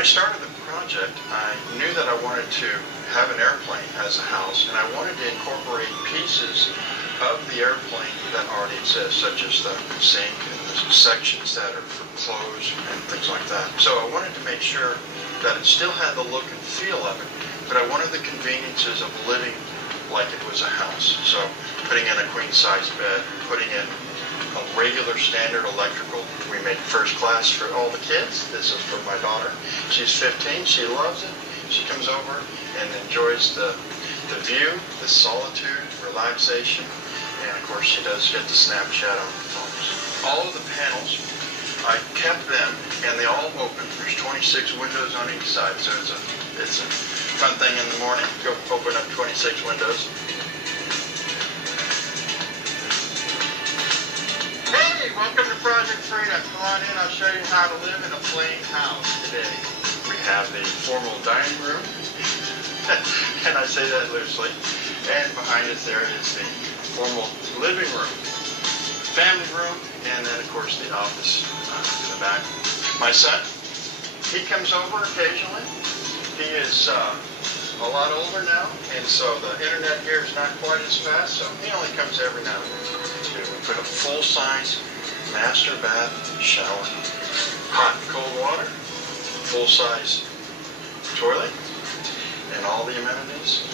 I started the project, I knew that I wanted to have an airplane as a house, and I wanted to incorporate pieces of the airplane that already exist, such as the sink and the sections that are for clothes and things like that. So I wanted to make sure that it still had the look and feel of it, but I wanted the conveniences of living like it was a house. So putting in a queen-size bed, putting in a regular standard electrical. We make first class for all the kids. This is for my daughter. She's 15. She loves it. She comes over and enjoys the view, the solitude, relaxation, and of course she does get the Snapchat on the phones. All of the panels, I kept them and they all open. There's 26 windows on each side, so it's a fun thing in the morning. Go open up 26 windows. Hey, welcome to Project Freedom. Come on in, I'll show you how to live in a plain house today. We have the formal dining room, and I say that loosely, and behind us there is the formal living room, family room, and then of course the office in the back. My son, he comes over occasionally. He is a lot older now, and so the internet here is not quite as fast, so he only comes every now and then. We put a full-size master bath shower, hot and cold water, full-size toilet, and all the amenities.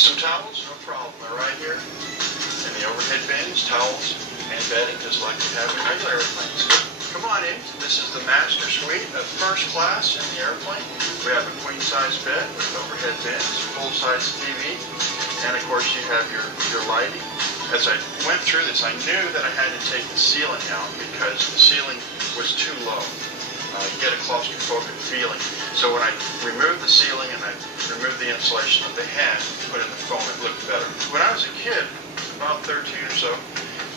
Some towels, no problem. They're right here in the overhead bins, towels and bedding, just like you have in regular airplanes. Come on in. This is the master suite of first class in the airplane. We have a queen-size bed with overhead bins, full-size TV, and of course you have your lighting. As I went through this, I knew that I had to take the ceiling out because the ceiling was too low. You get a claustrophobic feeling. So when I removed the ceiling and I removed the insulation that they had, put in the foam, it looked better. When I was a kid, about 13 or so,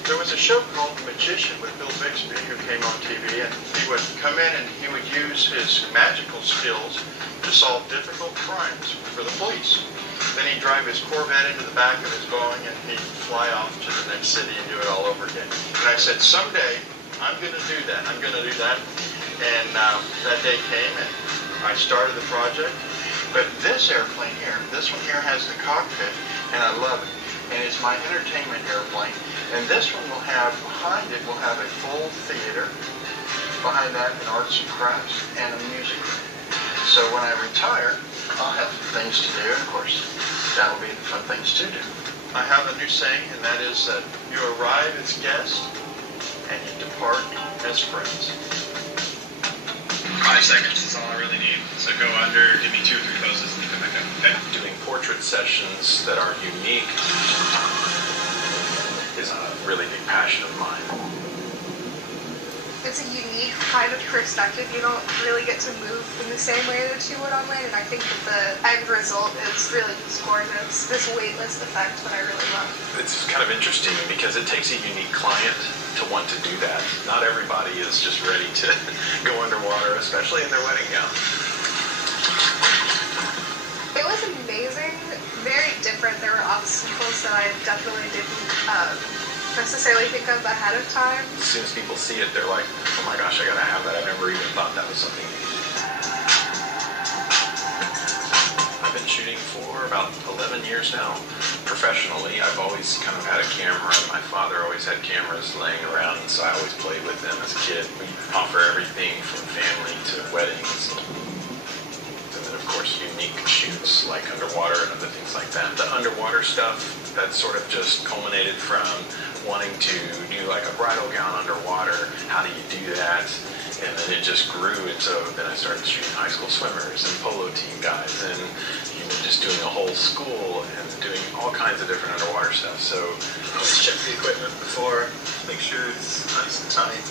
there was a show called The Magician with Bill Bixby who came on TV, and he would come in and he would use his magical skills to solve difficult crimes for the police. Then he'd drive his Corvette into the back of his Boeing and he'd fly off to the next city and do it all over again. And I said, someday I'm going to do that. I'm going to do that. And that day came and I started the project. But this airplane here, this one here has the cockpit, and I love it. And it's my entertainment airplane. And this one will have, behind it, will have a full theater. Behind that, an arts and crafts and a music room. So when I retire, I'll have things to do, and of course, that'll be the fun things to do. I have a new saying, and that is that you arrive as guests, and you depart as friends. 5 seconds is all I really need. So go under, give me 2 or 3 poses, and then come back up. Okay. Doing portrait sessions that are unique is a really big passion of mine. It's a unique kind of perspective. You don't really get to move in the same way that you would on land, and I think that the end result is really just gorgeous. This weightless effect that I really love. It's kind of interesting because it takes a unique client to want to do that. Not everybody is just ready to go underwater, especially in their wedding gown. It was amazing, very different. There were obstacles that I definitely didn't necessarily think of ahead of time. As soon as people see it, they're like, oh my gosh, I gotta have that. I never even thought that was something. I've been shooting for about 11 years now. Professionally, I've always kind of had a camera. My father always had cameras laying around, so I always played with them as a kid. We offer everything from family to weddings. And then, of course, unique shoots like underwater and other things like that. The underwater stuff, that sort of just culminated from wanting to do like a bridal gown underwater. How do you do that? And then it just grew, and so then I started shooting high school swimmers and polo team guys, and just doing a whole school and doing all kinds of different underwater stuff. So Always check the equipment before, make sure it's nice and tight.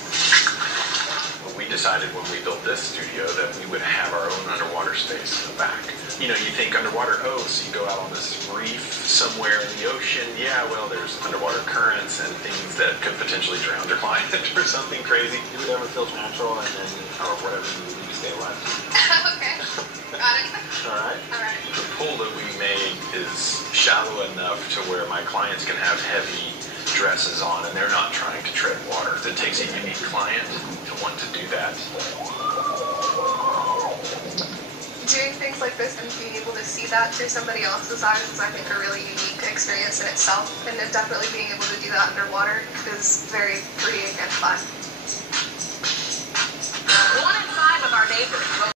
we decided when we built this studio that we would have our own underwater space in the back. You know, you think underwater, oh, so you go out on this reef somewhere in the ocean. Yeah, well, there's underwater currents and things that could potentially drown your client or something crazy. Do whatever feels natural, and then, or whatever you need to stay alive. Okay, got it. All right. All right. The pool that we made is shallow enough to where my clients can have heavy dresses on and they're not trying to tread water. It takes a unique client to want to do that. Doing things like this and being able to see that through somebody else's eyes is, I think, a really unique experience in itself. And then definitely being able to do that underwater is very freeing and fun. 1 in 5 of our neighbors